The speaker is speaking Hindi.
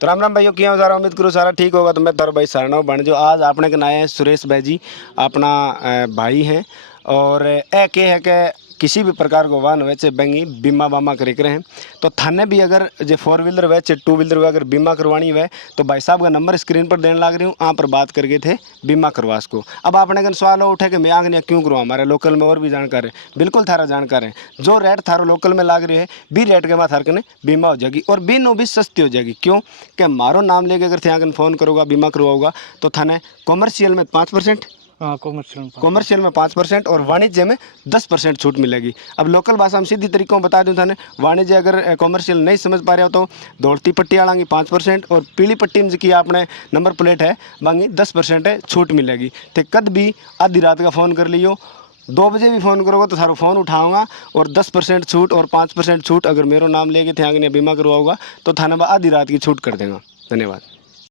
तो राम राम भाइयों, क्या हो सारा, उम्मीद करूँ सारा ठीक होगा। तो मैं तारो भाई सरनाव बन जो आज आपने के नाए सुरेश भाई जी अपना भाई हैं और ए के है कि किसी भी प्रकार को वाहन वैसे बेंगी बीमा बामा करे करे हैं। तो थाने भी अगर जो 4 व्हीलर वे चाहे 2 व्हीलर वे अगर बीमा करवानी है तो भाई साहब का नंबर स्क्रीन पर देने लग रही हूँ, आप पर बात करके थे बीमा करवास को। अब आपने अगर सवाल उठे कि मैं आंगनिया क्यों करवाऊँ, हमारे लोकल में और भी जानकार है, बिल्कुल थारा जानकार है। जो रेट थारो लोकल में लाग रही है बी रेट के बाद थार कने बीमा हो जाएगी और बिन भी सस्ती हो जाएगी। क्यों कि मारो नाम लेके अगर थे फ़ोन करोगा बीमा करवाओगा तो थाने कॉमर्शियल में 5%, हाँ कॉमर्शियल कॉमर्शियल में 5% और वाणिज्य में 10% छूट मिलेगी। अब लोकल भाषा में सीधी तरीकों बता दूं थाने, वाणिज्य अगर कॉमर्शियल नहीं समझ पा रहे हो तो दौड़ती पट्टी आलांगी 5% और पीली पट्टी में की आपने नंबर प्लेट है वांगी 10% छूट मिलेगी। तो कद भी आधी रात का फ़ोन कर लियो, 2 बजे भी फ़ोन करोगे तो थारो फ़ोन उठाऊंगा और 10% छूट और 5% छूट अगर मेरा नाम लेके थे आगे बीमा करवाऊंगा तो थाना आधी रात की छूट कर देगा। धन्यवाद।